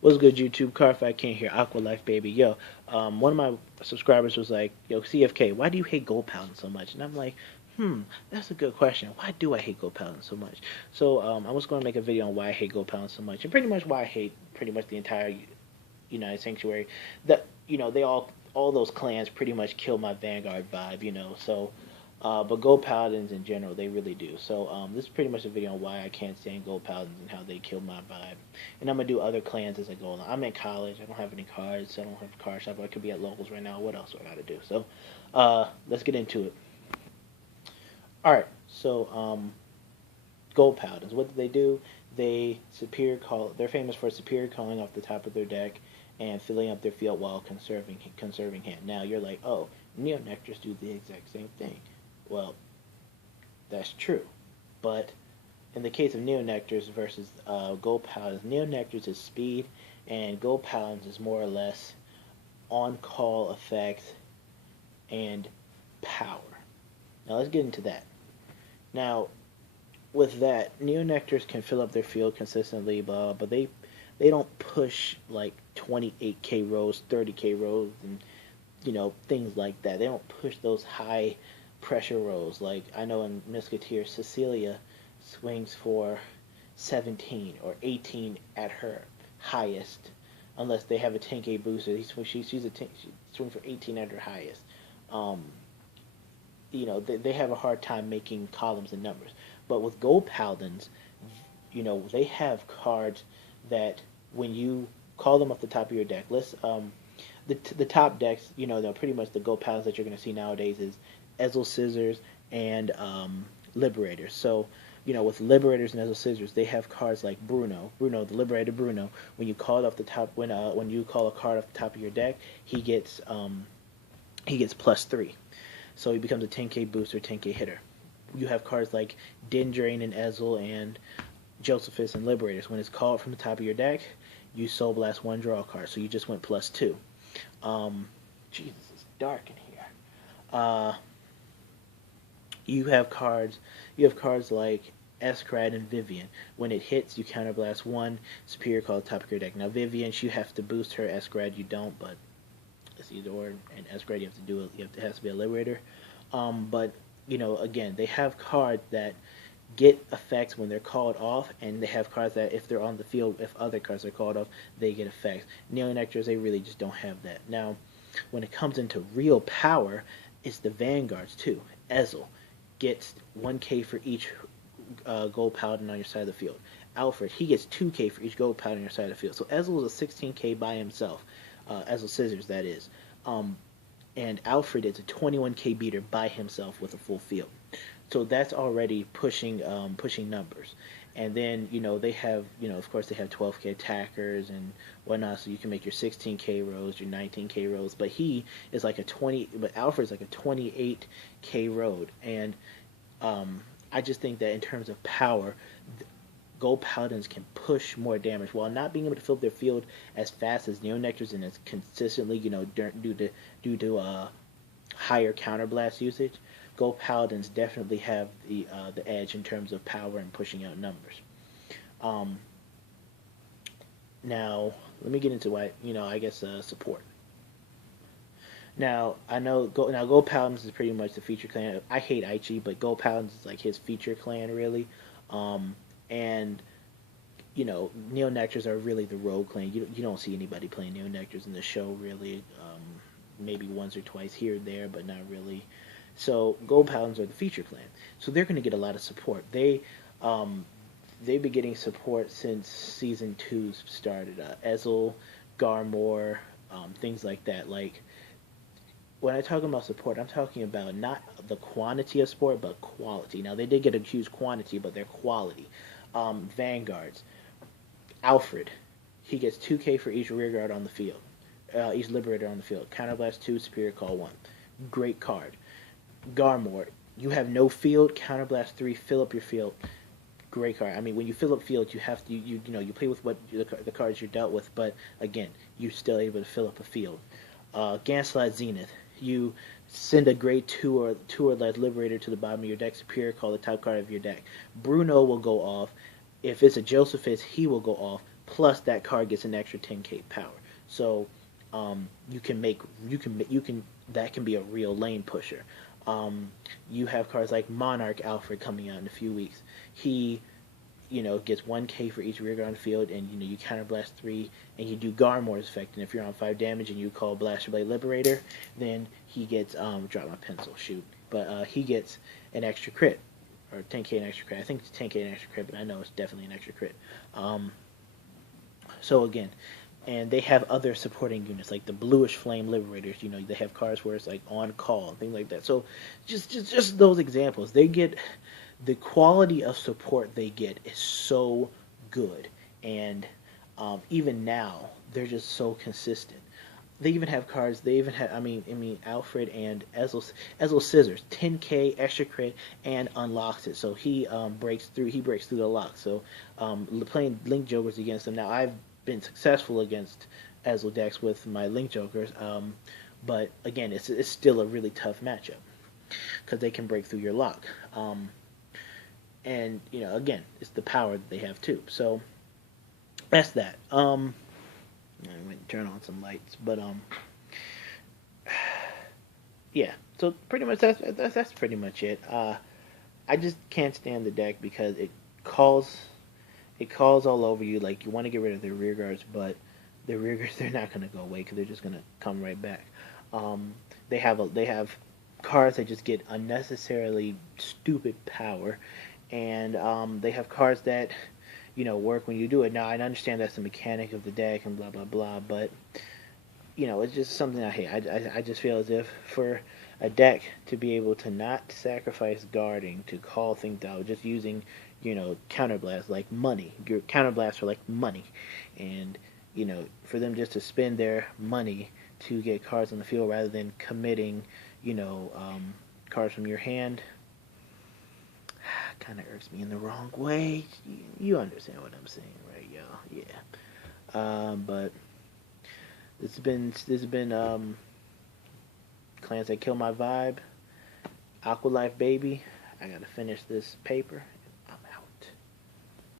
What's good, YouTube? Carfax can't hear Aqua Life, baby. Yo, one of my subscribers was like, "Yo, CFK, why do you hate Gold Pound so much?" And I'm like, that's a good question. Why do I hate Gold Pound so much? So, I was going to make a video on why I hate Gold Pound so much, and pretty much why I hate pretty much the entire United Sanctuary. That they all those clans pretty much kill my Vanguard vibe. So. But Gold Paladins in general, they really do. So this is pretty much a video on why I can't stand Gold Paladins and how they kill my vibe. And I'm gonna do other clans as I go along. I'm in college. I don't have any cards. So I don't have a card shop. I could be at locals right now. What else do I gotta do? So let's get into it. All right. So Gold Paladins. What do they do? They superior call. They're famous for superior calling off the top of their deck and filling up their field while conserving hand. Now you're like, oh, Neo Nectars do the exact same thing. Well, that's true, but in the case of Neonectars versus Gold Paladins, Neonectars is speed, and Gold Paladins is more or less on-call effects and power. Now let's get into that. Now, with that, Neonectars can fill up their field consistently, but they don't push like 28k rows, 30k rows, and things like that. They don't push those high pressure rows. Like I know in Musketeer, Cecilia swings for 17 or 18 at her highest, unless they have a 10k booster. She's a 10, she swings for 18 at her highest. Um, they have a hard time making columns and numbers. But with Gold Paladins, they have cards that when you call them off the top of your deck, the top decks, they're pretty much the Gold Paladins that you're going to see nowadays is Ezel Scissors and Liberators. So, with Liberators and Ezel Scissors, they have cards like Bruno, the Liberator Bruno. When you call it off the top, when you call a card off the top of your deck, he gets +3. So he becomes a 10k booster, 10k hitter. You have cards like Dindrain and Ezel and Josephus and Liberators. When it's called from the top of your deck, you Soul Blast one draw card. So you just went +2. Jesus, it's dark in here. Uh, you have cards like Escrad and Vivian. When it hits, you counterblast one superior card top of your deck. Now Vivian, you have to boost her. Escrad, you don't, but it's either or. And Escrad, you have to do it. It has to be a Liberator. But again, they have cards that get effects when they're called off, and they have cards that if they're on the field, if other cards are called off, they get effects. Neonectars, they really just don't have that. Now, when it comes into real power, it's the Vanguards too. Ezel gets 1k for each gold paladin on your side of the field. Alfred, he gets 2k for each gold paladin on your side of the field. So Ezel is a 16k by himself. Ezel Scissors, that is. And Alfred is a 21k beater by himself with a full field. So that's already pushing numbers. And then they have of course they have 12k attackers and whatnot, so you can make your 16k rows, your 19k rows. But he is like a 20. But Alfred's like a 28k road, and I just think that in terms of power, Gold Paladins can push more damage while not being able to fill their field as fast as Neonectars and as consistently, due to higher counterblast usage. Gold Paladins definitely have the edge in terms of power and pushing out numbers. Um, Now, let me get into why I guess support. Now I know Gold Paladins is pretty much the feature clan. I hate Aichi, but Gold Paladins is like his feature clan really. And Neonectars are really the rogue clan. You don't see anybody playing Neonectars in the show really. Maybe once or twice here and there, but not really. So Gold Paladins are the feature clan, so they're going to get a lot of support. They've been getting support since season 2 started. Ezel, Garmor, things like that. Like when I talk about support, I'm talking about not the quantity of support, but quality. Now they did get a huge quantity, but their quality. Vanguards, Alfred, he gets 2k for each rearguard on the field, each Liberator on the field. Counterblast 2, Superior Call 1. Great card. Garmor, you have no field. Counterblast 3, fill up your field. Great card. I mean, when you fill up fields, you have to you play with what the cards you're dealt with, but again, you're still able to fill up a field. Ganslot Zenith, you send a grade 2 or less Liberator to the bottom of your deck. Superior Call the top card of your deck. Bruno will go off. If it's a Josephus, he will go off. plus that card gets an extra 10k power. So you can that can be a real lane pusher. You have cards like Monarch Alfred coming out in a few weeks. He gets 1k for each rear guard on the field, and you counterblast 3, and you do Garmor's effect. And if you're on 5 damage and you call Blaster Blade Liberator, then he gets drop my pencil, shoot. But he gets an extra crit, or 10k an extra crit. I think it's 10k an extra crit, but I know it's definitely an extra crit. So again, and they have other supporting units like the Bluish Flame Liberators. They have cards where it's like on call, things like that. So just those examples, they get the quality of support they get is so good, and even now they're just so consistent. They even have cards. They even have. Alfred and Ezel Scissors, 10k extra crit and unlocks it. So he breaks through. He breaks through the lock. So playing Link Jokers against them. Now I've been successful against Ezel decks with my Link Jokers, but again, it's still a really tough matchup because they can break through your lock. And again, it's the power that they have too. So that's that. I went and turn on some lights, but yeah. So pretty much that's pretty much it. I just can't stand the deck because it calls all over you. Like, you want to get rid of their rear guards, but their rear guards, they're not going to go away because they're just going to come right back. They have cards that just get unnecessarily stupid power, and they have cards that work when you do it. Now I understand that's the mechanic of the deck and blah blah blah, but it's just something I hate. I just feel as if for a deck to be able to not sacrifice guarding to call things out, just using counterblast like money, your counterblast for like money, and for them just to spend their money to get cards on the field rather than committing cards from your hand, kind of irks me in the wrong way. You understand what I'm saying, right, y'all? Yeah. But this has been Clans That Kill My Vibe, Aqua Life Baby. I gotta finish this paper